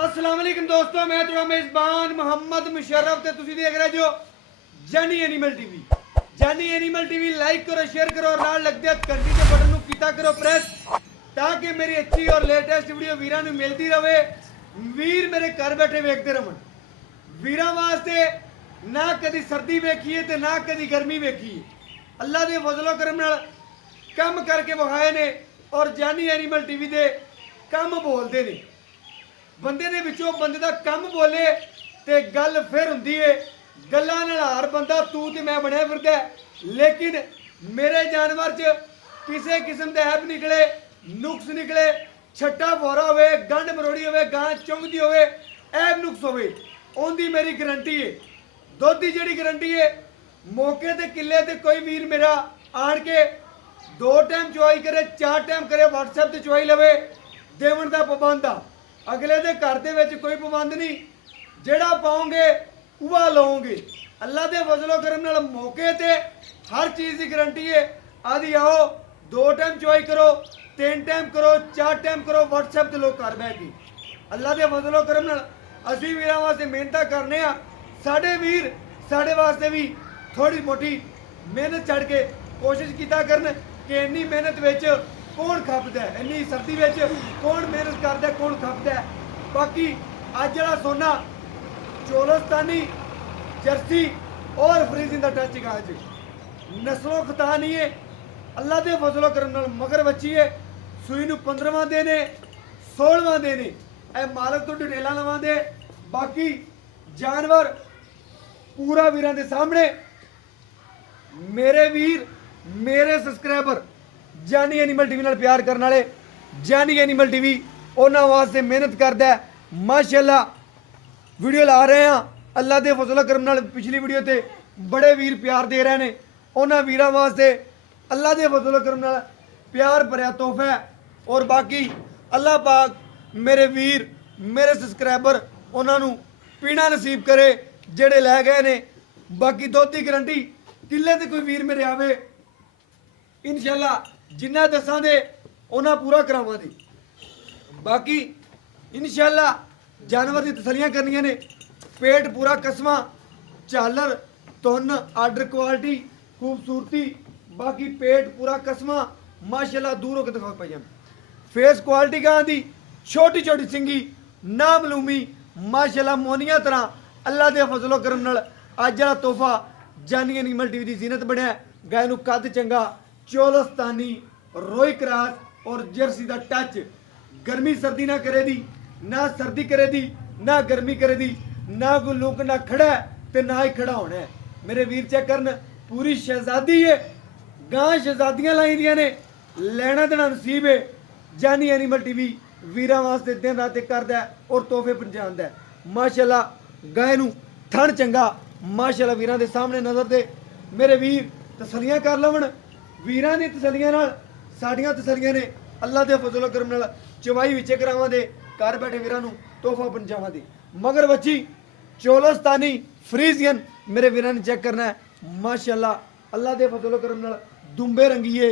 अस्सलाम वालेकुम दोस्तों, मैं थोड़ा मेज़बान मोहम्मद मुशर्रफ ते तुसी देख रहे जो जानी एनिमल टीवी। जानी एनिमल टीवी लाइक करो, शेयर करो और नाल लगदे घंटी के बटन नूं कीता करो प्रेस ताकि मेरी अच्छी और लेटेस्ट वीडियो वीरां नूं मिलती रहे। वीर मेरे घर बैठे वेखते रहन। वीरां वास्ते ना कदी सर्दी वेखी है ते ना कदी गर्मी वेखी है। अल्लाह दे फजलो करम नाल कम करके विखाए ने और जानी एनिमल टीवी दे कम बोलते ने। बंदे दे विचों बंदे दा कम बोले ते गल फिर हुंदी है। गल्लां नाल हर बंदा तू ते मैं बनया फिरदा है, लेकिन मेरे जानवर च किसी किस्म दे ऐब निकले, नुक्स निकले, छट्टा फोरा होवे, गंढ मरोड़ी होवे, गां चुंगदी होवे, ऐब नुक्स होवे, उनदी मेरी गारंटी है। दुध की जिहड़ी गारंटी है, मौके ते किले ते कोई वीर मेरा आण के 2 टाइम चुआई करे, 4 टाइम करे, WhatsApp ते चुआई लवे, देवन दा पाबंद आ। अगले दे घर दे विच कोई पाबंद नहीं, जेड़ा पाओगे उहा लओगे। अल्लाह दे फजलो करम नाल मौके ते हर चीज़ की गारंटी है। आदि आओ 2 टाइम चुआई करो, 3 टाइम करो, 4 टाइम करो, WhatsApp ते लोग घर बैठ गए। अल्लाह दे फजलो करम नाल असीं वीरां वास्ते मेहनत करने आ। साडे वीर साडे वास्ते भी थोड़ी मोटी मेहनत छड़ के कोशिश कीता करन कि इन्नी मेहनत विच कौन खपदा है, इन्नी सर्दी विच कौन मेहनत करदा है, कौन खपदा है। बाकी अज जिहड़ा सोना चोलस्तानी जर्सी और फ्रीजिंग दा टच गाज नस्लों खता नहीं है। अल्लाह दे फजलो करम नाल मगर बच्ची है। सूई नूं 15वां दिन है, 16वां दिन है। ए मालक तो डिटेलां लवांदे। बाकी जानवर पूरा वीरां दे सामने। मेरे वीर मेरे सब्सक्राइबर जानी एनिमल टीवी नाल प्यार करने वाले, जानी एनिमल टीवी उन्हां वास्ते मेहनत करदा है। माशाअल्लाह वीडियो ला रहे हैं। अल्लाह दे फजलो करम नाल पिछली वीडियो ते बड़े वीर प्यार दे रहे हैं। उन्हां वीरां वास्ते अल्लाह दे फजलो करम नाल प्यार भरिया तोहफा है। और बाकी अल्लाह पाक मेरे वीर मेरे सब्सक्राइबर उन्होंने पीना नसीब करे जेड़े लै गए ने। बाकी दुध की गारंटी किले ते कोई वीर मेरे आवे इंशाअल्लाह जिन्ना दसा दे उन्ना पूरा करावा दे। बाकी इंशाअल्लाह जानवर की तसलियां करनियां ने। पेट पूरा कसमा, झालर, तुन, आर्डर क्वालिटी, खूबसूरती। बाकी पेट पूरा कसमा माशाअल्लाह दूर होकर दिखाओ पाई। फेस क्वालिटी गां दी छोटी छोटी सिंगी ना मलूमी माशाअल्लाह मोनिया तरह। अल्लाह दे फजलो करम नाल अज जिहड़ा तोहफा जानी एनिमल टीवी की जीनत बनया। गाय नूं कद चंगा, चोलस्तानी, रोई क्रास और जर्सी का टच। गर्मी सर्दी ना करे दी, ना सर्दी करे दी, ना गर्मी करे दी, ना कोई लुक ना खड़ा है ते ना ही खड़ा होना है। मेरे वीर चेक करन पूरी शहजादी है। गां शहजादियां लाई दियां ने, लेना देना नसीब है। जानी एनिमल टीवी वीरां वास्ते दिन रात करदा है और तोहफे पहुंचांदा है। माशाअल्लाह गाय नूं थण चंगा माशाअल्लाह वीरां दे सामने नजर दे। मेरे वीर तसलियां कर लवन। वीरां दी तसलियां नाल साडियां तसलियां ने। अल्लाह दे फजलो करम नाल चवाई विचे करावां दे, घर बैठे वीरां नूं तोहफा पहुंचावां दे। मगर बच्ची चोलस्तानी फ्रीजियन मेरे वीरां ने चेक करना है। माशाअल्लाह अल्लाह दे फजलो करम नाल दुंबे रंगीए,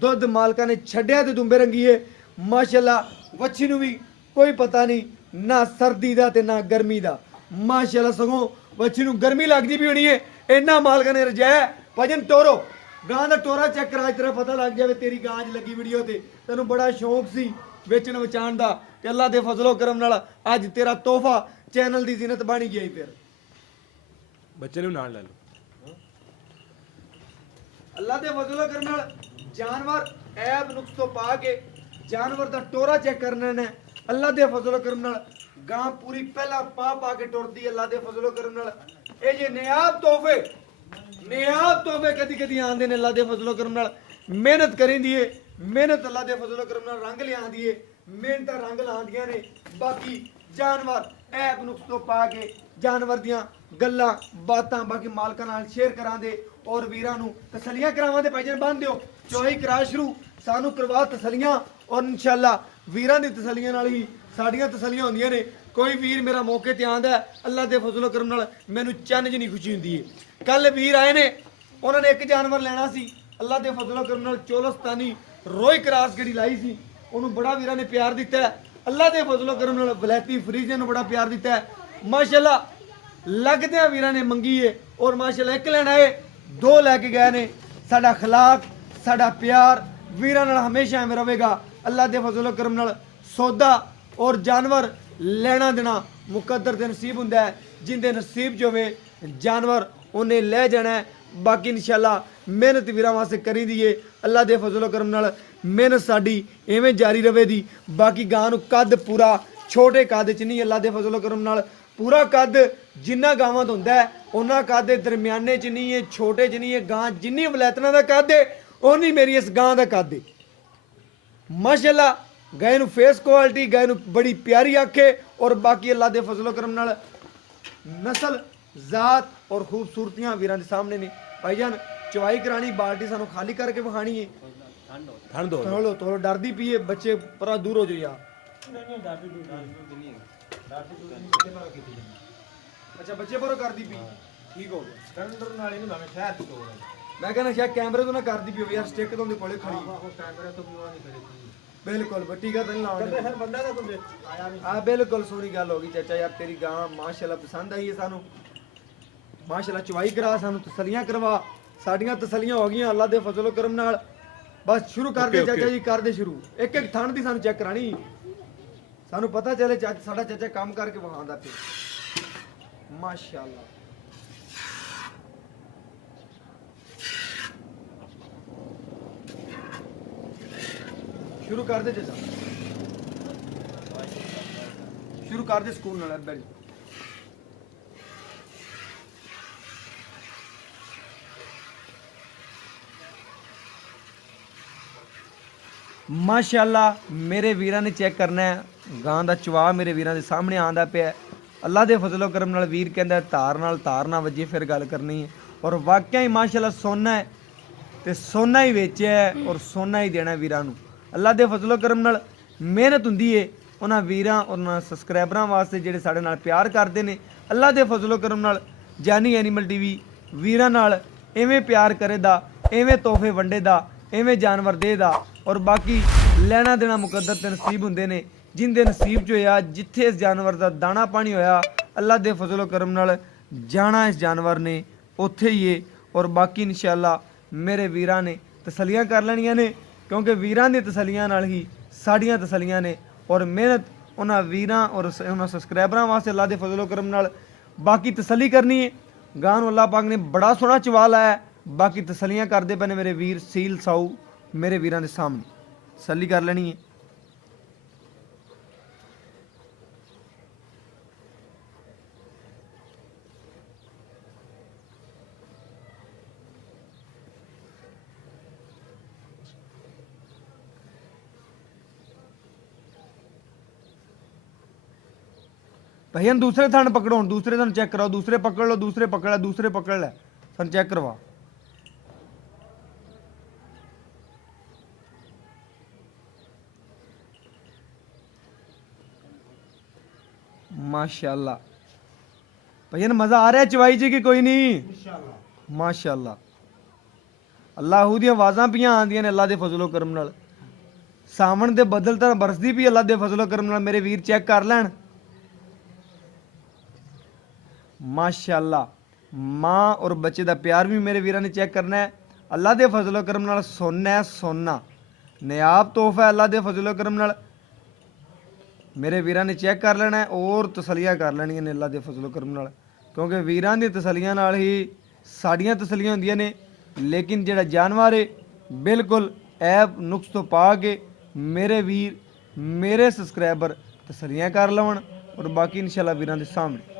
दुध मालका ने छड्या ते दुंबे रंगीए। माशाअल्लाह वच्छी नूं भी कोई पता नहीं ना सर्दी दा ते ना गर्मी दा। माशाअल्लाह सगों वच्छी नूं गर्मी लगदी भी होनी है। इन्ना मालका ने रजाया भजन टोरो गां दा टोरा चेक करा, तेरा पता लग जाए तेरी गां च लगी वीडियो ते तैनूं बड़ा शौक सी वेचण वचाण दा ते अल्लाह दे फजलो करम नाल अज तेरा तोहफा चैनल दी जीनत बन गई। फिर बच्चे नूं नाल लै लो। अल्लाह दे फजलो करम नाल जानवर ऐब नुक्स तो पा के जानवर दा टोरा चेक करने ने। अल्लाह दे फजलो करम नाल गां पूरी पहला पा के टुरदी। अल्लाह दे फजलो करम नाल ए जे नियाब तोहफे कदी कदी आंदे ने। अल्लाह दे फजलो करम नाल मेहनत करिंदी है। मेहनत अल्लाह दे फजलो करम नाल रंग लियांदी है। मेहनत रंग लांदियां ने। बाकी जानवर ऐब नुक्स तो पा के जानवर दियां गल्लां बातां बाकी मालकां नाल शेयर करांदे और वीरां नूं तसलियां करावांदे। भाईजान बन दिओ चौही करा शुरू सानू करवा तसलियां और इंशाअल्लाह वीरां दी तसलियां नाल ही साडियां तसलियां होंदियां ने। कोई वीर मेरा मौके ते आंदा अल्लाह दे फजलो करम नाल मैनूं चन्न च नहीं खुशी हुंदी है। कल वीर आए ने, उन्होंने एक जानवर लेना सी। अल्लाह दे फजलो करम नाल चोलस्तानी रोई क्रास गड़ी लाई सी। उन्होंने बड़ा वीरां ने प्यार दिता है। ਅੱਲਾ ਦੇ ਫਜ਼ਲੋ ਕਰਮ ਨਾਲ ਵਲੈਤੀ ਫਰੀਜ਼ੇ ਨੂੰ ਬੜਾ ਪਿਆਰ ਦਿੱਤਾ ਹੈ ਮਾਸ਼ਾਅੱਲਾ। ਲੱਗਦਿਆਂ ਵੀਰਾਂ ਨੇ ਮੰਗੀ ਏ ਔਰ ਮਾਸ਼ਾਅੱਲਾ ਇੱਕ ਲੈਣ ਆਏ, ਦੋ ਲੈ ਕੇ ਗਏ ਨੇ। ਸਾਡਾ ਅਖਲਾਕ, ਸਾਡਾ ਪਿਆਰ ਵੀਰਾਂ ਨਾਲ ਹਮੇਸ਼ਾ ਐਵੇਂ ਰਹੇਗਾ। ਅੱਲਾ ਦੇ ਫਜ਼ਲੋ ਕਰਮ ਨਾਲ ਸੌਦਾ ਔਰ ਜਾਨਵਰ ਲੈਣਾ ਦੇਣਾ ਮੁਕੱਦਰ ਤੇ ਨਸੀਬ ਹੁੰਦਾ ਹੈ। ਜਿੰਦੇ ਨਸੀਬ 'ਚ ਹੋਵੇ ਜਾਨਵਰ ਉਹਨੇ ਲੈ ਜਾਣਾ ਹੈ। ਬਾਕੀ ਇਨਸ਼ਾਅੱਲਾ ਮਿਹਨਤ ਵੀਰਾਂ ਵਾਸਤੇ ਕਰੀ ਦੀਏ। ਅੱਲਾ ਦੇ ਫਜ਼ਲੋ ਕਰਮ ਨਾਲ ਮਿਹਨਤ ਸਾਡੀ ਐਵੇਂ ਜਾਰੀ ਰਵੇ ਦੀ। ਬਾਕੀ ਗਾਂ ਨੂੰ ਕੱਦ ਪੂਰਾ ਛੋਟੇ ਕੱਦ 'ਚ ਨਹੀਂ, ਅੱਲਾ ਦੇ ਫਜ਼ਲੋ ਕਰਮ ਨਾਲ ਪੂਰਾ ਕੱਦ ਜਿੰਨਾ ਗਾਵਾਂ ਦਾ ਹੁੰਦਾ ਹੈ ਉਹਨਾਂ ਕੱਦ ਦੇ ਦਰਮਿਆਨੇ 'ਚ ਨਹੀਂ ਹੈ, ਛੋਟੇ 'ਚ ਨਹੀਂ ਹੈ। ਗਾਂ ਜਿੰਨੀ ਵਲੈਤਨਾ ਦਾ ਕੱਦ ਹੈ ਉਨੀ ਮੇਰੀ ਇਸ ਗਾਂ ਦਾ ਕੱਦ ਹੈ ਮਾਸ਼ਾਅੱਲਾ। ਗਾਂ ਨੂੰ ਫੇਸ ਕੁਆਲਿਟੀ, ਗਾਂ ਨੂੰ ਬੜੀ ਪਿਆਰੀ ਆਖੇ ਔਰ ਬਾਕੀ ਅੱਲਾ ਦੇ ਫਜ਼ਲੋ ਕਰਮ ਨਾਲ ਨਸਲ ਜ਼ਾਤ ਔਰ ਖੂਬਸੂਰਤੀਆਂ ਵੀਰਾਂ ਦੇ ਸਾਹਮਣੇ ਨੇ। ਭਾਈਜਾਨ ਚਵਾਈ ਕਰਾਣੀ, ਬਾਲਟੀ ਸਾਨੂੰ ਖਾਲੀ ਕਰਕੇ ਵਿਖਾਣੀ ਹੈ। ਠੰਡ ਦੋ ਤੋਲੋ ਤੋਲੋ ਡਰਦੀ ਪਈਏ ਬੱਚੇ ਪਰਾ ਦੂਰ ਹੋ ਜਾਓ ਯਾਰ। ਅੱਛਾ ਬੱਚੇ ਪਰੋਂ ਕਰਦੀ ਪਈ, ਠੀਕ ਹੋ ਗਿਆ। ਠੰਡਰ ਨਾਲ ਇਹਨੂੰ ਭਾਵੇਂ ਸ਼ਹਿਰ ਚ ਤੋੜ ਮੈਂ ਕਹਿੰਦਾ ਸ਼ਾਇਦ ਕੈਮਰੇ ਤੋਂ ਨਾ ਕਰਦੀ ਪਈ ਹੋਵੇ ਯਾਰ, ਸਟਿੱਕ ਤੋਂ ਦੇ ਕੋਲੇ ਖੜੀ। ਉਹ ਕੈਮਰੇ ਤੋਂ ਵੀ ਉਹ ਨਹੀਂ ਕਰੇ ਬਿਲਕੁਲ ਬੱਟੀ ਗਾ ਤੈਨੂੰ ਲਾਉਣ ਹਰ ਬੰਦਾ ਦਾ ਕੋਈ ਆਇਆ ਨਹੀਂ। ਆ ਬਿਲਕੁਲ ਸੋਹਣੀ ਗੱਲ ਹੋ ਗਈ ਚਾਚਾ ਯਾਰ, ਤੇਰੀ ਗਾਂ ਮਾਸ਼ਾਅੱਲਾ ਪਸੰਦ ਆਈ ਹੈ ਸਾਨੂੰ। ਮਾਸ਼ਾਅੱਲਾ ਚਵਾਈ ਕਰਾ, ਸਾਨੂੰ ਤਸੱਲੀਆਂ ਕਰਵਾ। ਸਾਡੀਆਂ ਤਸੱਲੀਆਂ ਹੋ ਗਈਆਂ ਅੱਲਾ ਦੇ ਫਜ਼ਲ ਕਰਮ ਨਾਲ। ਬਸ ਸ਼ੁਰੂ ਕਰ ਦੇ ਚਾਚਾ ਜੀ, ਕਰਦੇ ਸ਼ੁਰੂ। ਇੱਕ ਇੱਕ ਥਣ ਦੀ ਸਾਨੂੰ ਚੈੱਕ ਕਰਾਣੀ, ਸਾਨੂੰ ਪਤਾ ਚੱਲੇ ਸਾਡਾ ਚਾਚਾ ਕੰਮ ਕਰਕੇ ਵਿਖਾਉਂਦਾ ਪਿਆ ਮਾਸ਼ਾਅੱਲਾ। ਸ਼ੁਰੂ ਕਰ ਦੇ ਚਾਚਾ, ਸ਼ੁਰੂ ਕਰ ਦੇ ਸਕੂਲ ਨਾਲ ਅੱਬਾ ਜੀ। ਮਾਸ਼ਾਅੱਲਾ ਮੇਰੇ ਵੀਰਾਂ ਨੇ ਚੈੱਕ ਕਰਨਾ ਹੈ। ਗਾਂ ਦਾ ਚਵਾ ਮੇਰੇ ਵੀਰਾਂ ਦੇ ਸਾਹਮਣੇ ਆਂਦਾ ਪਿਆ। ਅੱਲਾ ਦੇ ਫਜ਼ਲੋ ਕਰਮ ਨਾਲ ਵੀਰ ਕਹਿੰਦਾ ਧਾਰ ਨਾ ਵੱਜੇ ਫਿਰ ਗੱਲ ਕਰਨੀ ਹੈ। ਔਰ ਵਾਕਿਆ ਹੀ ਮਾਸ਼ਾਅੱਲਾ ਸੋਨਾ ਹੈ ਤੇ ਸੋਨਾ ਹੀ ਵੇਚਿਆ ਹੈ ਔਰ ਸੋਨਾ ਹੀ ਦੇਣਾ ਵੀਰਾਂ ਨੂੰ। ਅੱਲਾ ਦੇ ਫਜ਼ਲੋ ਕਰਮ ਨਾਲ ਮਿਹਨਤ ਹੁੰਦੀ ਹੈ ਉਹਨਾਂ ਵੀਰਾਂ ਔਰ ਉਹਨਾਂ ਸਬਸਕ੍ਰਾਈਬਰਾਂ ਵਾਸਤੇ ਜਿਹੜੇ ਸਾਡੇ ਨਾਲ ਪਿਆਰ ਕਰਦੇ ਨੇ। ਅੱਲਾ ਦੇ ਫਜ਼ਲੋ ਕਰਮ ਨਾਲ ਜਾਨੀ ਐਨੀਮਲ ਟੀਵੀ ਵੀਰਾਂ ਨਾਲ ਐਵੇਂ ਪਿਆਰ ਕਰੇ ਦਾ, ਐਵੇਂ ਤੋਹਫੇ ਵੰਡੇ ਦਾ, ਐਵੇਂ ਜਾਨਵਰ ਦੇ ਦਾ। ਔਰ ਬਾਕੀ ਲੈਣਾ ਦੇਣਾ ਮੁਕੱਦਰ ਤੇ ਨਸੀਬ ਹੁੰਦੇ ਨੇ। ਜਿੰਦੇ ਨਸੀਬ 'ਚ ਹੋਇਆ, ਜਿੱਥੇ ਇਸ ਜਾਨਵਰ ਦਾ ਦਾਣਾ ਪਾਣੀ ਹੋਇਆ ਅੱਲਾ ਦੇ ਫਜ਼ਲੋ ਕਰਮ ਨਾਲ ਜਾਣਾ ਇਸ ਜਾਨਵਰ ਨੇ ਉੱਥੇ ਹੀ ਏ। ਔਰ ਬਾਕੀ ਇਨਸ਼ਾਅੱਲਾ ਮੇਰੇ ਵੀਰਾਂ ਨੇ ਤਸੱਲੀਆਂ ਕਰ ਲੈਣੀਆਂ ਨੇ, ਕਿਉਂਕਿ ਵੀਰਾਂ ਦੀ ਤਸੱਲੀਆਂ ਨਾਲ ਹੀ ਸਾਡੀਆਂ ਤਸੱਲੀਆਂ ਨੇ। ਔਰ ਮਿਹਨਤ ਉਹਨਾਂ ਵੀਰਾਂ ਔਰ ਉਹਨਾਂ ਸਬਸਕ੍ਰਾਈਬਰਾਂ ਵਾਸਤੇ ਅੱਲਾ ਦੇ ਫਜ਼ਲੋ ਕਰਮ ਨਾਲ ਬਾਕੀ ਤਸੱਲੀ ਕਰਨੀ ਹੈ। ਗਾਂ ਨੂੰ ਅੱਲਾਹ ਪਾਕ ਨੇ ਬੜਾ ਸੋਹਣਾ ਚਵਾ ਲਾਇਆ। ਬਾਕੀ ਤਸੱਲੀਆਂ ਕਰਦੇ ਪਏ ਨੇ ਮੇਰੇ ਵੀਰ ਸੀਲ ਸਾਊ ਮੇਰੇ ਵੀਰਾਂ ਦੇ ਸਾਹਮਣੇ, ਤਸੱਲੀ ਕਰ ਲੈਣੀ ਹੈ। भैया दूसरे थान पकड़ो, दूसरे थान चेक कराओ, दूसरे पकड़ लो, दूसरे पकड़ ले, दूसरे पकड़ ले, थान चेक करवा। माशाल्लाह भैया मजा आ रहा है चवाई जी की कोई नहीं माशाल्लाह। अल्लाह दी आवाज़ां पियां आंदियां ने अल्लाह दे फजलो करम नाल। सावन दे बदल तां बरसदी पई अल्लाह दे फजलो करम नाल। मेरे वीर चेक कर लैन माशाल्लाह। माँ और बच्चे का प्यार भी मेरे वीरां ने चेक करना है। अल्लाह दे फजलो करम नाल सोना है, सोना नायाब तोहफा है अल्लाह दे फजलो करम नाल। मेरे वीरां ने चेक कर लेना है और तसलियां कर लेनियां ने अल्लाह दे फजलो करम नाल, क्योंकि वीरां दी तसलियां नाल ही साड़ियां तसलियां होंदियां ने। लेकिन जिहड़ा जानवर है बिल्कुल ऐब नुक्स तो पा के मेरे वीर मेरे सब्सक्राइबर तसलियां कर लवन और बाकी इंशाल्लाह वीरां दे सामने।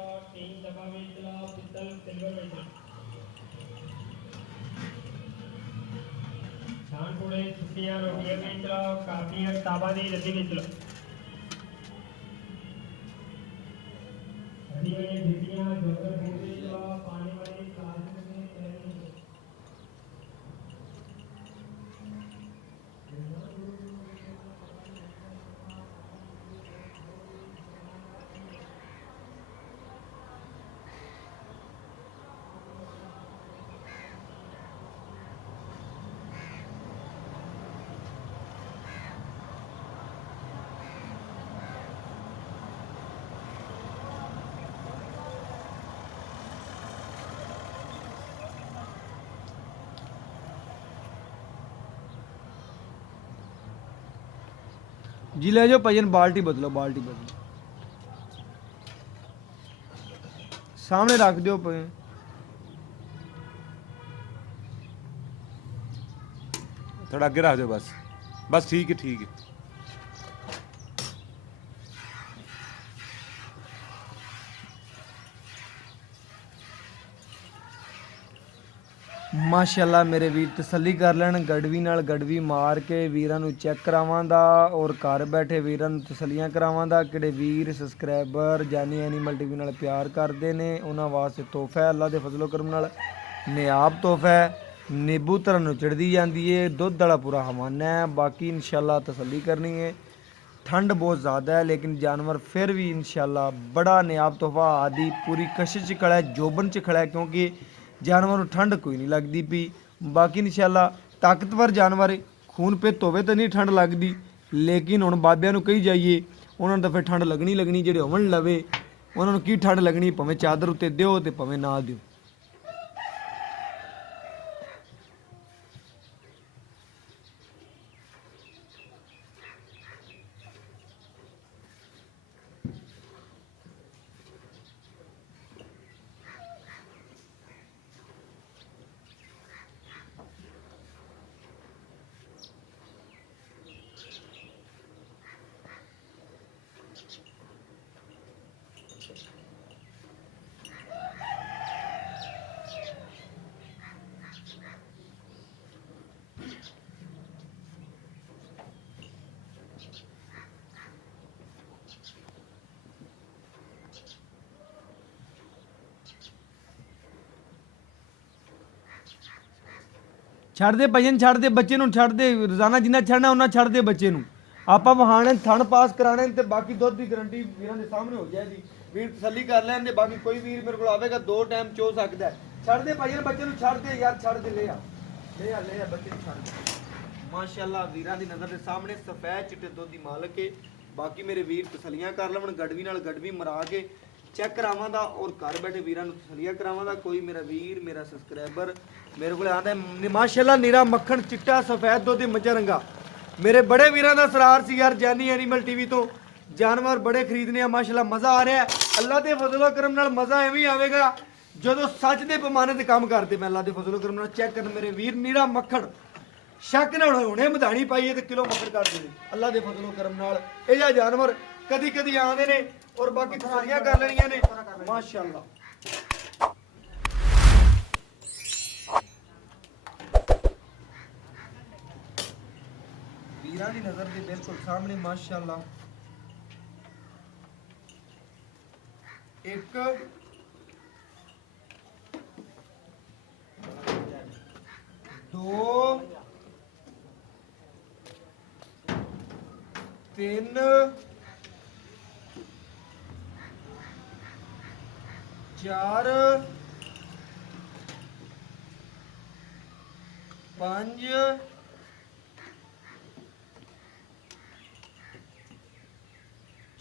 जी ले जाओ भाईजान, बाल्टी बदलो, बाल्टी बदलो, सामने रख दो भाई। थोड़ा आगे रख दो बस, बस ठीक है ठीक है। ਮਾਸ਼ਾਅੱਲਾ ਮੇਰੇ ਵੀਰ ਤਸੱਲੀ ਕਰ ਲੈਣ, ਗੜਵੀ ਨਾਲ ਗੜਵੀ ਮਾਰ ਕੇ ਵੀਰਾਂ ਨੂੰ ਚੈੱਕ ਕਰਾਵਾਂਦਾ ਔਰ ਘਰ ਬੈਠੇ ਵੀਰਾਂ ਨੂੰ ਤਸੱਲੀਆਂ ਕਰਾਵਾਂਦਾ। ਕਿਹੜੇ ਵੀਰ ਸਬਸਕ੍ਰਾਈਬਰ ਜਾਨੀ ਐਨੀਮਲ ਟੀਵੀ ਨਾਲ ਪਿਆਰ ਕਰਦੇ ਨੇ ਉਹਨਾਂ ਵਾਸਤੇ ਤੋਹਫਾ ਹੈ, ਅੱਲਾ ਦੇ ਫਜ਼ਲੋ ਕਰਮ ਨਾਲ ਨਿਆਬ ਤੋਹਫਾ ਹੈ। ਨਿੰਬੂ ਤਰ੍ਹਾਂ ਨੂੰ ਚੜਦੀ ਜਾਂਦੀ ਏ, ਦੁੱਧ ਵਾਲਾ ਪੂਰਾ ਹਵਾਨਾ ਹੈ। ਬਾਕੀ ਇਨਸ਼ਾਅੱਲਾ ਤਸੱਲੀ ਕਰਨੀ ਹੈ। ठंड बहुत ज़्यादा है लेकिन जानवर फिर भी इंशाल्लाह बड़ा नियाब तोहफा आदि पूरी कशिश च खड़ा है, जोबन च खड़ा है, क्योंकि जानवर ਨੂੰ ठंड कोई नहीं लगती पी। बाकी इंशाल्लाह ताकतवर जानवर खून पित होवे तो नहीं ठंड लगती, लेकिन हुण बाबिਆਂ ਨੂੰ कही जाइए ਉਹਨਾਂ ਨੂੰ ਤਾਂ ਫਿਰ ठंड लगनी ਜਿਹੜੇ ਹੋਵਣ ਲਵੇ ਉਹਨਾਂ ਨੂੰ ਕੀ ठंड लगनी, ਭਾਵੇਂ ਚਾਦਰ ਉੱਤੇ ਦਿਓ ਤੇ ਭਾਵੇਂ ਨਾ ਦਿਓ। ਛੱਡ ਦੇ ਭਜਨ, ਛੱਡ ਦੇ ਬੱਚੇ ਨੂੰ, ਛੱਡ ਦੇ ਰੋਜ਼ਾਨਾ ਜਿੰਨਾ ਛੱਡਣਾ ਉਹਨਾਂ ਛੱਡ ਦੇ ਬੱਚੇ ਨੂੰ। ਆਪਾਂ ਵਹਾਣੇ ਥਣ ਪਾਸ ਕਰਾਣੇ ਤੇ ਬਾਕੀ ਦੁੱਧ ਦੀ ਗਰੰਟੀ ਵੀਰਾਂ ਦੇ ਸਾਹਮਣੇ ਹੋ ਜਾਏਗੀ। ਵੀਰ ਤਸੱਲੀ ਕਰ ਲੈਣ ਦੇ, ਬਾਕੀ ਕੋਈ ਵੀਰ ਮੇਰੇ ਕੋਲ ਆਵੇਗਾ 2 ਟਾਈਮ ਚੋ ਸਕਦਾ ਹੈ। ਛੱਡ ਦੇ ਭਜਨ, ਬੱਚੇ ਨੂੰ ਛੱਡ ਦੇ ਯਾਰ, ਛੱਡ ਦੇ, ਲੈ ਆ ਬੱਚੇ ਨੂੰ ਛੱਡ ਦੇ। ਮਾਸ਼ਾਅੱਲਾ ਵੀਰਾਂ ਦੀ ਨਜ਼ਰ ਦੇ ਸਾਹਮਣੇ ਸਫੈਦ ਚਿੱਟੇ ਦੁੱਧ ਦੀ ਮਾਲਕ ਹੈ। ਬਾਕੀ ਮੇਰੇ ਵੀਰ ਤਸੱਲੀਆਂ ਕਰ ਲੈਣ, ਗੜਵੀ ਨਾਲ ਗੜਵੀ ਮਰਾ ਕੇ ਚੈੱਕ ਕਰਾਵਾਂਦਾ ਔਰ ਘਰ ਬੈਠੇ ਵੀਰਾਂ ਨੂੰ ਤਸੱਲੀਆਂ ਕਰਾਵਾਂਦਾ। ਕੋਈ ਮੇਰਾ ਵੀਰ ਮੇਰਾ ਸਬਸਕ੍ਰਾਈਬਰ ਮੇਰੇ ਕੋਲ ਆਂਦਾ ਮਾਸ਼ਾਅੱਲਾ ਨੀਰਾ ਮੱਖਣ ਚਿੱਟਾ ਸਫੈਦ ਦੁੱਧ ਦੀ ਮੱਝਾਂ ਰੰਗਾ। ਮੇਰੇ ਬੜੇ ਵੀਰਾਂ ਦਾ ਸਰਾਰ ਸੀ ਯਾਰ ਜਾਨੀ ਐਨੀਮਲ ਟੀਵੀ ਤੋਂ, ਜਾਨਵਰ ਬੜੇ ਖਰੀਦਨੇ ਆ, ਮਾਸ਼ਾਅੱਲਾ ਮਜ਼ਾ ਆ ਰਿਹਾ। ਅੱਲਾ ਦੇ ਫਜ਼ਲੋ ਕਰਮ ਨਾਲ ਮਜ਼ਾ ਐਵੇਂ ਆਵੇਗਾ ਜਦੋਂ ਸੱਚ ਦੇ ਪੈਮਾਨੇ ਤੇ ਕੰਮ ਕਰਦੇ। ਮੈਂ ਅੱਲਾ ਦੇ ਫਜ਼ਲੋ ਕਰਮ ਨਾਲ ਚੈੱਕ ਕਰਨ ਮੇਰੇ ਵੀਰ ਨੀਰਾ ਮੱਖਣ ਸ਼ੱਕ ਨਾਲ ਹੁਣੇ ਮਧਾਣੀ ਪਾਈਏ ਤੇ ਕਿਲੋ ਮੱਖਣ ਕਰਦੇ ਨੇ ਅੱਲਾ ਦੇ ਫਜ਼ਲੋ ਕਰਮ ਨਾਲ। ਇਹ ਜਿਹਾ ਜਾਨਵਰ ਕਦੀ ਕਦੀ ਆਉਂਦੇ ਨੇ ਔਰ ਬਾਕੀ ਤਸੱਲੀਆਂ ਕਰ ਲੈਣੀਆਂ ਨੇ ਮਾਸ਼ਾਅੱਲਾ। ਵੀਰਾਂ ਦੀ ਨਜ਼ਰ ਦੇ ਬਿਲਕੁਲ ਸਾਹਮਣੇ ਮਾਸ਼ਾਅੱਲਾ ਇੱਕ 2 3 4 5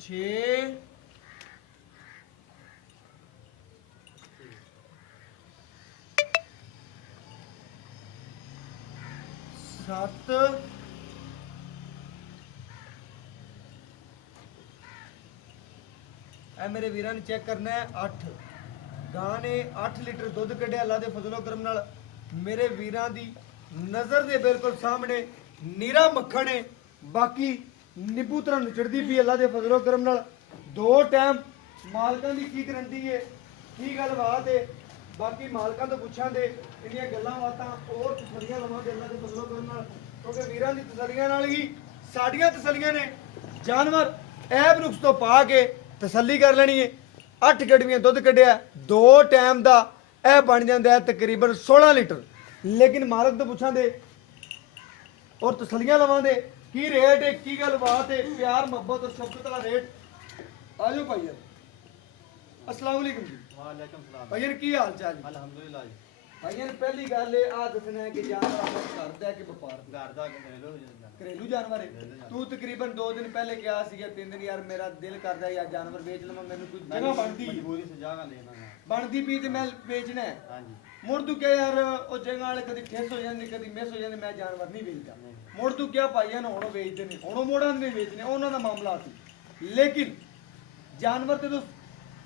6 7 ਇਹ ਮੇਰੇ ਵੀਰਾਂ ਨੇ ਚੈੱਕ ਕਰਨਾ ਹੈ 8 ਗਾਂ ਨੇ 8 ਲੀਟਰ ਦੁੱਧ ਕੱਢਿਆ ਅੱਲਾ ਦੇ ਫਜ਼ਲੋ ਕਰਮ ਨਾਲ। ਮੇਰੇ ਵੀਰਾਂ ਦੀ ਨਜ਼ਰ ਦੇ ਬਿਲਕੁਲ ਸਾਹਮਣੇ ਨੀਰਾ ਮੱਖਣ ਹੈ। ਬਾਕੀ ਨਿੰਬੂ ਤਰ੍ਹਾਂ ਨਚੜਦੀ ਪਈ ਅੱਲਾ ਦੇ ਫਜ਼ਲੋ ਕਰਮ ਨਾਲ। 2 ਟਾਈਮ ਮਾਲਕਾਂ ਦੀ ਕੀ ਗਰੰਟੀ ਹੈ, ਕੀ ਗੱਲਬਾਤ ਹੈ। ਬਾਕੀ ਮਾਲਕਾਂ ਤੋਂ ਪੁੱਛਾਂਗੇ ਇੰਨੀਆਂ ਗੱਲਾਂ ਬਾਤਾਂ ਹੋਰ ਤਸੱਲੀਆਂ ਲਵਾਂਗੇ ਅੱਲਾ ਦੇ ਫਜ਼ਲੋ ਕਰਮ ਨਾਲ, ਕਿਉਂਕਿ ਵੀਰਾਂ ਦੀ ਤਸੱਲੀਆਂ ਨਾਲ ਹੀ ਸਾਡੀਆਂ ਤਸੱਲੀਆਂ ਨੇ। ਜਾਨਵਰ ਐਬ ਨੁਕਸ ਤੋਂ ਪਾ ਕੇ ਤਸੱਲੀ ਕਰ ਲੈਣੀ ਹੈ। 8 ਗੜਵੀਆਂ ਦੁੱਧ ਕੱਢਿਆ, 2 ਟਾਈਮ ਦਾ ਇਹ ਬਣ ਜਾਂਦਾ ਹੈ ਤਕਰੀਬਨ 16 ਲੀਟਰ। ਲੇਕਿਨ ਮਾਲਕ ਤੋਂ ਪੁੱਛਾਂਗੇ ਔਰ ਤਸੱਲੀਆਂ ਲਵਾਂਗੇ ਕੀ ਰੇਟ ਹੈ, ਕੀ ਗੱਲਬਾਤ ਹੈ, ਪਿਆਰ ਮੁਹੱਬਤ ਔਰ ਸ਼ਫਕਤ ਵਾਲਾ ਰੇਟ। ਆਜੋ ਭਾਈਆ, अस्सलाम वालेकुम जी। वालेकुम सलाम। भाईजान की हाल चाल? अल्हम्दुलिल्लाह जी। ਭਾਈਆਂ ਨੇ ਪਹਿਲੀ ਗੱਲ ਇਹ ਆ ਦੱਸਣਾ ਹੈ ਕਿ ਜਾਨਵਰ ਆਪਣਾ ਕਰਦਾ ਹੈ ਕਿ ਵਪਾਰ ਦਾ? ਘਰ ਦਾ ਘਰੇਲੂ ਹੋ ਜਾਂਦਾ ਘਰੇਲੂ ਜਾਨਵਰ ਹੈ। ਤੂੰ ਤਕਰੀਬਨ 2 ਦਿਨ ਪਹਿਲੇ ਕਿਹਾ ਸੀਗਾ 3 ਦਿਨ ਯਾਰ ਮੇਰਾ ਦਿਲ ਕਰਦਾ ਯਾਰ ਜਾਨਵਰ ਵੇਚ ਲਵਾਂ, ਮੈਨੂੰ ਕੋਈ ਜਗ੍ਹਾ ਬਣਦੀ ਮਜਬੂਰੀ ਸੇ ਜਗ੍ਹਾ ਲੈਣਾ ਹੈ ਬਣਦੀ ਪਈ ਤੇ ਮੈਂ ਵੇਚਣਾ ਹੈ। ਹਾਂਜੀ ਮੁੜ ਤੂੰ ਕਿਹਾ ਯਾਰ ਉਹ ਜਗ੍ਹਾ ਵਾਲੇ ਕਦੀ ਠੇਸ ਹੋ ਜਾਂਦੇ ਕਦੀ ਮਿਸ ਹੋ ਜਾਂਦੇ, ਮੈਂ ਜਾਨਵਰ ਨਹੀਂ ਵੇਚਦਾ। ਮੁੜ ਤੂੰ ਕਿਹਾ ਭਾਈਆਂ ਨੂੰ ਹੁਣ ਉਹ ਵੇਚਦੇ ਨੇ, ਹੁਣ ਉਹ ਮੋੜਾਂ ਦੇ ਵੇਚਣੇ, ਉਹਨਾਂ ਦਾ ਮਾਮਲਾ ਸੀ। ਲੇਕਿਨ ਜਾਨਵਰ ਤੇ ਤੂੰ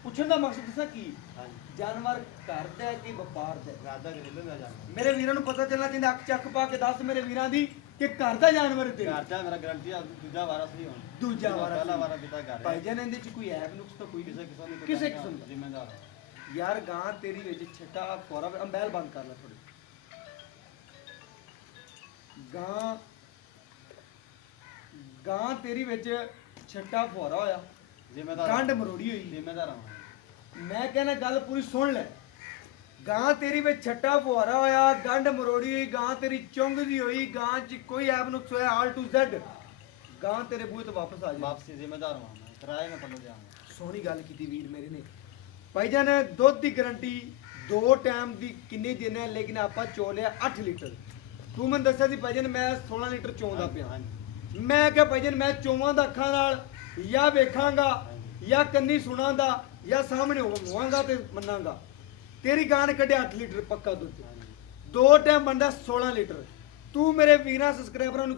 ਪੁੱਛਣ ਦਾ ਮਕਸਦ ਦੱਸਾਂ ਕੀ? ਹਾਂਜੀ ਜਾਨਵਰ ਕਰਦਾ ਹੈ ਕਿ ਵਪਾਰ ਦਾ ਹੈ? ਘਰ ਦਾ ਘਰੇਲੂ ਮੈਂ ਜਾਂਦਾ ਮੇਰੇ ਵੀਰਾਂ ਨੂੰ ਪਤਾ ਚੱਲਣਾ ਚਾਹੀਦਾ, ਅੱਖ ਚੱਕ ਪਾ ਕੇ ਦੱਸ ਮੇਰੇ ਵੀਰਾਂ ਦੀ ਕਿ ਘਰ ਦਾ ਜਾਨਵਰ ਤੇਰੇ ਘਰ ਦਾ ਮੇਰਾ ਗਰੰਟੀ ਆ ਦੂਜਾ ਵਾਰਸ ਨਹੀਂ ਹੋਣਾ ਦੂਜਾ ਵਾਰਾ ਪਹਿਲਾ ਵਾਰਾ ਪਿਤਾ ਘਰ ਹੈ ਭਾਈਜਾਨ ਇਹਦੇ ਚ ਕੋਈ ਐਬ ਨੁਕਸ ਤਾਂ ਕੋਈ ਕਿਸੇ ਨਹੀਂ ਕਿਸਮ ਦੀ ਕਿਸੇ ਕਿਸਮ ਦਾ ਜ਼ਿੰਮੇਦਾਰ ਹਾਂ। ਯਾਰ ਗਾਂ ਤੇਰੀ ਵਿੱਚ ਛੱਟਾ ਫੋਰਾ ਅੰਬੈਲ ਬੰਦ ਕਰ ਲੈ ਥੋੜੀ ਗਾਂ ਤੇਰੀ ਵਿੱਚ ਛੱਟਾ ਫੋਰਾ ਹੋਇਆ, ਜ਼ਿੰਮੇਦਾਰ ਗੰਢ ਮਰੋੜੀ ਹੋਈ। ਜ਼ਿੰਮੇਦਾਰ ਹਾਂ ਮੈਂ ਕਹਿੰਦਾ ਗੱਲ ਪੂਰੀ ਸੁਣ ਲੈ। ਗਾਂ ਤੇਰੀ ਵਿੱਚ ਛੱਟਾ ਫੁਹਾਰਾ ਹੋਇਆ, ਗੰਢ ਮਰੋੜੀ ਹੋਈ, ਗਾਂ ਤੇਰੀ ਚੁੰਗਦੀ ਹੋਈ, ਗਾਂ 'ਚ ਕੋਈ ਐਬ ਨੁਕਸ ਹੋਇਆ ਆਲ ਟੂ ਜ਼ੈਡ, ਗਾਂ ਤੇਰੇ ਬੂਹੇ ਤੋਂ ਵਾਪਸ ਆ ਜਾ। ਵਾਪਸੀ ਜ਼ਿੰਮੇਦਾਰ ਹਾਂ ਮੈਂ ਕਿਰਾਏ ਮੈਂ ਪੱਲੇ ਜਾਵਾਂਗਾ। ਸੋਹਣੀ ਗੱਲ ਕੀਤੀ ਵੀਰ ਮੇਰੇ ਨੇ। ਭਾਈਜਾਨ ਦੁੱਧ ਦੀ ਗਾਰੰਟੀ 2 ਟਾਈਮ ਦੀ ਕਿੰਨੀ ਦਿਨ ਹੈ, ਲੇਕਿਨ ਆਪਾਂ ਚੋਲਿਆ 8 ਲੀਟਰ। ਤੂੰ ਮੈਨੂੰ ਦੱਸਿਆ ਸੀ ਭਾਈਜਾਨ ਮੈਂ 16 ਲੀਟਰ ਚੋਂਦਾ ਪਿਆ। ਹਾਂਜੀ ਮੈਂ ਕਿਹਾ ਭਾਈਜਾਨ ਮੈਂ ਚੋਵਾਂ ਦਾ ਅੱਖਾਂ ਨਾਲ ਜਾਂ ਵੇਖਾਂਗਾ ਜਾਂ ਕੰਨੀ ਸੁਣਾਂਗਾ ਜਾਂ ਸਾਹਮਣੇ ਹੋਵਾਂਗਾ ਤੇ ਮੰਨਾਂਗਾ। ਤੇਰੀ ਗਾਂ ਨੇ ਕੱਢਿਆ 8 ਲੀਟਰ ਪੱਕਾ ਦੁੱਧ, 2 ਟਾਈਮ ਬੰਦਾ 16 ਲੀਟਰ। ਤੂੰ ਮੇਰੇ ਵੀਰਾਂ ਸਬਸਕ੍ਰਾਈਬਰਾਂ ਨੂੰ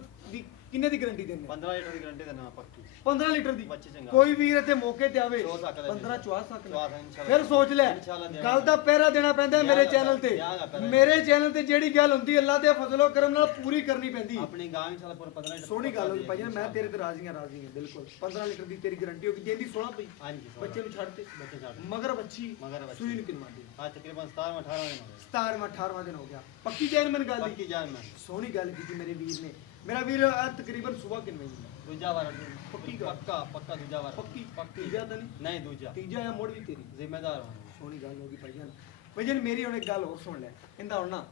ਕਿੰਨੇ ਦੀ ਗਾਰੰਟੀ ਦਿੰਦਾ? 15 ਲੀਟਰ ਦੀ ਗਰੰਟੀ ਦੇਣਾ ਪੱਕੀ 15 ਲੀਟਰ ਦੀ। ਬੱਚੇ ਚੰਗਾ ਕੋਈ ਵੀਰ ਇੱਥੇ ਮੌਕੇ ਤੇ ਆਵੇ ਚੋ ਸਕਦਾ 15 ਚਵਾ ਸਕਦਾ। ਚਵਾ ਸਕਦਾ ਇਨਸ਼ਾਅੱਲਾ। ਫਿਰ ਸੋਚ ਲੈ, ਇਨਸ਼ਾਅੱਲਾ ਦਿਆਂਗੇ। ਗੱਲ ਦਾ ਪਹਿਰਾ ਦੇਣਾ ਪੈਂਦਾ ਮੇਰੇ ਦਿਆਂਗਾ ਚੈਨਲ ਤੇ। ਦਿਆਂਗਾ ਪਹਿਰਾ। ਮੇਰੇ ਚੈਨਲ ਤੇ ਜਿਹੜੀ ਗੱਲ ਹੁੰਦੀ ਅੱਲਾ ਦੇ ਫਜ਼ਲੋ ਕਰਮ ਨਾਲ ਪੂਰੀ ਕਰਨੀ ਪੈਂਦੀ। ਆਪਣੀ ਗਾਂ ਇਨਸ਼ਾਅੱਲਾ ਪੂਰਾ 15 ਲੀਟਰ ਸੋਹਣੀ ਗੱਲ ਹੋਈ ਭਾਈ ਮੈਂ ਤੇਰੇ ਤੇ ਰਾਜ਼ੀ ਹਾਂ ਬਿਲਕੁਲ। 15 ਲੀਟਰ ਦੀ ਤੇਰੀ ਗਾਰੰਟੀ ਹੋਗੀ। ਜਿਹਦੀ 16 ਪਈ ਹਾਂਜੀ ਬੱਚੇ ਨੂੰ ਛੱਡ ਤੇ ਬੱਚੇ ਛੱਡ ਮਗਰ ਬੱਚੀ ਮਗਰ ਬੱਚੀ। ਸੂਈ ਨੂੰ ਕਿੰਨਾ ਦੀ? ਹਾਂ ਤਕਰੀਬਨ 17 18 ਦਿਨ ਹੋ ਗਏ 17ਵਾਂ 18ਵਾਂ ਦਿਨ ਹੋ ਗਿਆ। ਪੱਕੀ ਜਾਨ ਮੈਨੂੰ ਗੱਲ ਪੱਕੀ ਦੀ ਜਾਨ ਮੈਂ ਸੋਹਣੀ ਗੱਲ ਕੀਤੀ ਮੇਰੇ ਵੀਰ ਨੇ। ਮੇਰਾ ਵੀਰ ਤਕਰੀਬਨ ਸਵੇਰ ਕਿੰਨੇ ਵਜੇ? ਦੂਜਾ ਵਾਰ ਪੱਕੀ ਗੱਲ। ਪੱਕਾ ਦੂਜਾ ਵਾਰ ਪੱਕੀ ਪੱਕੀ ਤੀਜਾ ਤਾਂ ਨਹੀਂ? ਨਹੀਂ ਦੂਜਾ ਤੀਜਾ ਜਾਂ ਮੋੜ ਵੀ ਤੇਰੀ। ਜ਼ਿੰਮੇਦਾਰ ਹਾਂ ਸੋਹਣੀ ਗੱਲ ਹੋ ਗਈ ਭਾਈਜਾਨ। ਭਾਈਜਾਨ ਮੇਰੀ ਹੁਣ ਇੱਕ ਗੱਲ ਹੋਰ ਸੁਣ ਲੈ। ਇਹਦਾ ਹੁਣ ਨਾ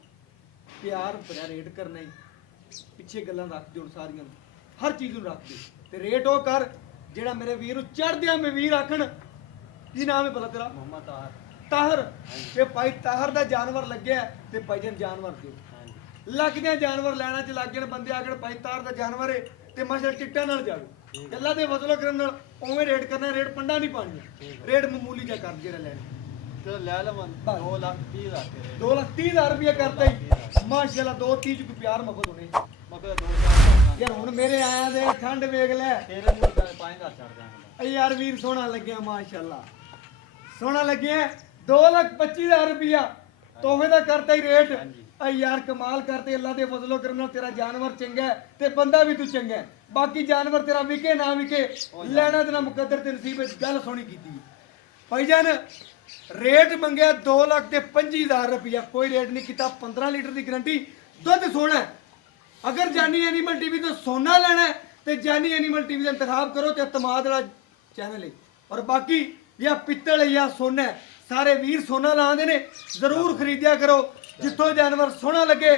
ਪਿਆਰ ਭਰਿਆ ਰੇਟ ਕਰਨਾ ਹੀ, ਪਿੱਛੇ ਗੱਲਾਂ ਰੱਖ ਜੋੜ ਸਾਰੀਆਂ ਨੂੰ, ਹਰ ਚੀਜ਼ ਨੂੰ ਰੱਖ ਦੇ ਤੇ ਰੇਟ ਉਹ ਕਰ ਜਿਹੜਾ ਮੇਰੇ ਵੀਰ ਨੂੰ ਚੜ੍ਹਦਿਆਂ ਮੈਂ ਵੀਰ ਆਖਣ। ਕੀ ਨਾਮ ਹੈ ਪਤਾ ਤੇਰਾ? ਮੁਹੰਮਦ ਤਾਹਰ ਤਾਹਰ। ਇਹ ਭਾਈ ਤਾਹਰ ਦਾ ਜਾਨਵਰ ਲੱਗਿਆ ਤੇ ਭਾਈਜਾਨ ਜਾਨਵਰ ਦਿਓ। ਹਾਂਜੀ ਲੱਗਦੇ ਜਾਨਵਰ ਲੈਣਾ ਚ ਲੱਗ ਗਏ ਬੰਦੇ ਆਖਣ ਭਾਈ ਤਾਹਰ ਦਾ ਜਾਨਵਰ ਹੈ ਤੇ ਮਸਲ ਟਿਕਟਾਂ ਨਾਲ ਜਾਵੇ। ਗੱਲਾਂ ਦੇ ਫਜ਼ਲੋ ਕਰਨ ਨਾਲ ਉਵੇਂ ਰੇਟ ਕਰਨਾ, ਰੇਟ ਪੰਡਾ ਨਹੀਂ ਪਾਣੀਆਂ, ਰੇਟ ਮਾਮੂਲੀ ਜਿਹਾ ਕਰ ਜਿਹੜਾ ਲੈਣਾ। ਤੇ ਲੈ ਲਵਾਂ 2,30,000 ਤੇਰੇ 2,30,000 ਰੁਪਏ ਕਰਤਾ ਹੀ ਮਾਸ਼ਾਅੱਲਾ। 2,30 ਚ ਕੋਈ ਪਿਆਰ ਮੁਹੱਬਤ ਹੋਣੀ ਮਗਰ 2,000 ਯਾਰ। ਹੁਣ ਮੇਰੇ ਆਇਆਂ ਦੇ ਠੰਡ ਵੇਖ ਲੈ। ਤੇਰੇ ਮੂੰਹ ਤੇ 5,000 ਛੱਡ ਦਾਂਗਾ ਏ ਯਾਰ ਵੀਰ ਸੋਹਣਾ ਲੱਗਿਆ ਮਾਸ਼ਾਅੱਲਾ, ਸੋਹਣਾ ਲੱਗਿਆ। 2,25,000 ਰੁਪਇਆ ਤੋਹਫੇ ਦਾ ਕਰਤਾ ਹੀ ਰੇਟ। ਏ ਯਾਰ ਕਮਾਲ ਕਰਤੇ ਅੱਲਾ ਦੇ ਫਜ਼ਲੋ ਕਰਮ ਨਾਲ। ਤੇਰਾ ਜਾਨਵਰ ਚੰਗਾ ਹੈ ਤੇ ਬੰਦਾ ਵੀ ਤੂੰ ਚੰਗਾ ਹੈ। ਬਾਕੀ ਜਾਨਵਰ ਤੇਰਾ ਵਿਕੇ ਨਾ ਵਿਕੇ ਲੈਣਾ ਤੇ ਨਾ ਮੁਕੱਦਰ ਤੇ ਨਸੀਬ ਵਿੱਚ। ਗੱਲ ਸੋਹਣੀ ਕੀਤੀ ਭਾਈਜਾਨ। ਰੇਟ ਮੰਗਿਆ 2,25,000 ਰੁਪਇਆ, ਕੋਈ ਰੇਟ ਨਹੀਂ ਕੀਤਾ। 15 ਲੀਟਰ ਦੀ ਗਾਰੰਟੀ, ਦੁੱਧ ਸੋਹਣਾ ਹੈ। ਅਗਰ ਜਾਨੀ ਐਨੀਮਲ ਟੀਵੀ ਤੋਂ ਸੋਨਾ ਲੈਣਾ ਹੈ ਤੇ ਜਾਨੀ ਐਨੀਮਲ ਟੀਵੀ ਦਾ ਇੰਤਖਾਬ ਕਰੋ ਤੇ ਇਤਮਾਦ ਵਾਲਾ ਚੈਨਲ ਹੈ। ਔਰ ਬਾਕੀ ਜਾਂ ਪਿੱਤਲ ਜਾਂ ਸੋਨਾ, ਸਾਰੇ ਵੀਰ ਸੋਨਾ ਲਾਉਂਦੇ ਨੇ, ਜ਼ਰੂਰ ਖਰੀਦਿਆ ਕਰੋ। ਜਿੱਥੋਂ ਜਾਨਵਰ ਸੋਹਣਾ ਲੱਗੇ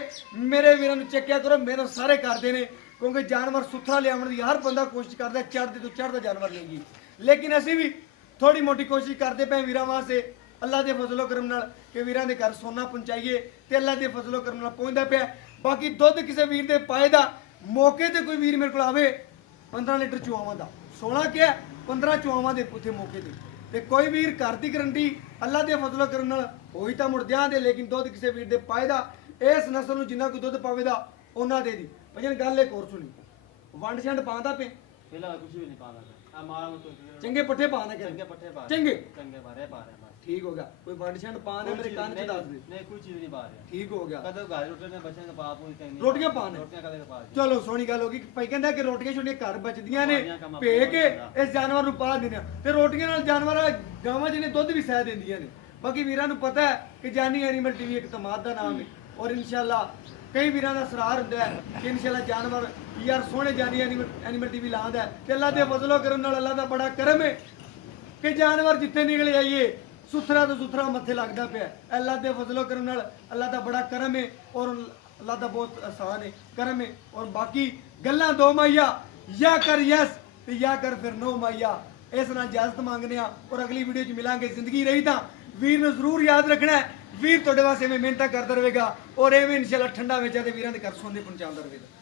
ਮੇਰੇ ਵੀਰਾਂ ਨੂੰ ਚੱਕਿਆ ਕਰੋ। ਮਿਹਨਤ ਸਾਰੇ ਕਰਦੇ ਨੇ ਕਿਉਂਕਿ ਜਾਨਵਰ ਸੁਥਰਾ ਲਿਆਉਣ ਦੀ ਹਰ ਬੰਦਾ ਕੋਸ਼ਿਸ਼ ਕਰਦਾ ਚੜ੍ਹਦੇ ਤੋਂ ਚੜ੍ਹਦਾ ਜਾਨਵਰ ਲੇਗੀ। ਲੇਕਿਨ ਅਸੀਂ ਵੀ ਥੋੜੀ ਮੋਟੀ ਕੋਸ਼ਿਸ਼ ਕਰਦੇ ਪਏ ਵੀਰਾਂ ਵਾਸਤੇ ਅੱਲਾ ਦੇ ਫਜ਼ਲੋ ਕਰਮ ਨਾਲ ਕਿ ਵੀਰਾਂ ਦੇ ਘਰ ਸੋਨਾ ਪਹੁੰਚਾਈਏ ਤੇ ਅੱਲਾ ਦੇ ਫਜ਼ਲੋ ਕਰਮ ਨਾਲ ਪਹੁੰਚਦਾ ਪਿਆ। ਬਾਕੀ ਦੁੱਧ ਕਿਸੇ ਵੀਰ ਦੇ ਪਾਏ ਦਾ ਮੌਕੇ ਤੇ ਕੋਈ ਵੀਰ ਮੇਰੇ ਕੋਲ ਆਵੇ 15 ਲੀਟਰ ਚੁਆਵਾਂ ਦਾ 16 ਕਿਹਾ 15 ਚੁਆਵਾਂ ਦੇ ਉੱਥੇ ਮੌਕੇ ਤੇ ਕੋਈ ਵੀਰ ਘਰ ਦੀ ਗਰੰਟੀ ਅੱਲਾ ਦੇ ਫਜ਼ਲੋ ਕਰਮ ਨਾਲ ਹੋਈ ਤਾਂ ਮੁਰਦਿਆਂ ਦੇ। ਲੇਕਿਨ ਦੁੱਧ ਕਿਸੇ ਵੀਰ ਦੇ ਪਾਏ ਦਾ ਇਸ ਨਸਲ ਨੂੰ ਜਿੰਨਾ ਕੋਈ ਦੁੱਧ ਪਾਵੇਦਾ ਉਹਨਾਂ ਦੇ ਦੀ। ਭਜਨ ਗੱਲ ਇੱਕ ਹੋਰ ਸੁਣੀ, ਵੰਡ ਛੰਡ ਪਾਉਂਦਾ ਪਏ ਪਹਿਲਾਂ ਕੁਝ ਵੀ ਨਹੀਂ ਪਾਉਂਦਾ ਆ ਮਾਲ ਮਤ ਚੰਗੇ ਪੱਠੇ ਪਾਣਾ ਚੰਗੇ ਪੱਠੇ ਪਾ ਚੰਗੇ ਚੰਗੇ ਬਾਰੇ ਪਾ ਰਹੇ ਬਸ ਠੀਕ ਹੋ ਗਿਆ। ਕੋਈ ਵੰਡ ਛੰਡ ਪਾਣਾ ਮੇਰੇ ਕੰਨ 'ਚ ਦੱਸ ਦੇ। ਨਹੀਂ ਕੋਈ ਚੀਜ਼ ਨਹੀਂ ਪਾ ਰਿਹਾ ਠੀਕ ਹੋ ਗਿਆ। ਕਦੋਂ ਘਰ ਰੋਟੀ ਨੇ ਬੱਚਿਆਂ ਦਾ ਪਾਪ ਹੋਈ ਤੇ ਰੋਟੀਆਂ ਪਾਣੇ ਰੋਟੀਆਂ ਕਦੇ ਪਾ ਦੇ ਚਲੋ ਸੋਹਣੀ ਗੱਲ ਹੋ ਗਈ। ਭਾਈ ਕਹਿੰਦਾ ਕਿ ਰੋਟੀਆਂ ਛੋਟੀਆਂ ਘਰ ਬਚਦੀਆਂ ਨੇ, ਭੇ ਕੇ ਇਸ ਜਾਨਵਰ ਨੂੰ ਪਾ ਦਿੰਦੇ ਆ ਤੇ ਰੋਟੀਆਂ ਨਾਲ ਜਾਨਵਰ ਗਾਵਾਂ ਜਿਹਨੇ ਦੁੱਧ ਵੀ ਸਹਿ ਦਿੰਦੀਆਂ ਨੇ। ਬਾਕੀ ਵੀਰਾਂ ਨੂੰ ਪਤਾ ਹੈ ਕਿ ਜਾਨੀ ਐਨੀਮਲ ਟੀਵੀ ਇੱਕ ਤਮਾਦ ਦਾ ਨਾਮ ਹੈ ਔਰ ਇਨਸ਼ਾਅੱਲਾ ਕਈ ਵੀਰਾਂ ਦਾ ਸਰਾਰ ਹੁੰਦਾ ਹੈ ਕਿ ਇਨਸ਼ਾਅੱਲਾ ਜਾਨਵਰ ਯਾਰ ਸੋਹਣੇ ਜਾਨੀ ਐਨੀਮਲ ਟੀਵੀ ਲਾਉਂਦਾ ਹੈ ਤੇ ਅੱਲਾ ਦੇ ਫਜ਼ਲੋ ਕਰਮ ਨਾਲ ਅੱਲਾ ਦਾ ਬੜਾ ਕਰਮ ਹੈ ਕਿ ਜਾਨਵਰ ਜਿੱਥੇ ਨਿਕਲ ਆਈਏ ਸੁਥਰਾ ਤੋਂ ਸੁਥਰਾ ਮੱਥੇ ਲੱਗਦਾ ਪਿਆ। ਅੱਲਾ ਦੇ ਫਜ਼ਲੋ ਕਰਮ ਨਾਲ ਅੱਲਾ ਦਾ ਬੜਾ ਕਰਮ ਹੈ ਔਰ ਅੱਲਾ ਦਾ ਬਹੁਤ ਆਸਾਨ ਹੈ ਕਰਮ ਹੈ। ਔਰ ਬਾਕੀ ਗੱਲਾਂ ਦੋ ਮਾਈਆ ਜਾਂ ਕਰ ਯਸ ਤੇ ਜਾਂ ਕਰ ਫਿਰ ਨੋ ਮਾਈਆ। ਇਸ ਨਾਲ ਇਜਾਜ਼ਤ ਮੰਗਦੇ ਆ ਔਰ ਅਗਲੀ ਵੀਡੀਓ 'ਚ ਮਿਲਾਂਗੇ। ਜ਼ਿੰਦਗੀ ਰਹੀ ਤਾਂ ਵੀਰ ਨੂੰ ਜ਼ਰੂਰ ਯਾਦ ਰੱਖਣਾ ਹੈ ਵੀਰ ਤੁਹਾਡੇ ਵਾਸਤੇ ਐਵੇਂ ਮਿਹਨਤਾਂ ਕਰਦਾ ਰਹੇਗਾ ਔਰ ਐਵੇਂ ਇਨਸ਼ਾਅੱਲਾ ਠੰਡਾ ਵਿੱਚ ਤੇ ਵੀਰਾਂ ਦੇ ਘਰ ਸੋਨੇ ਪਹੁੰਚਾਉਂਦਾ ਰਹੇਗਾ।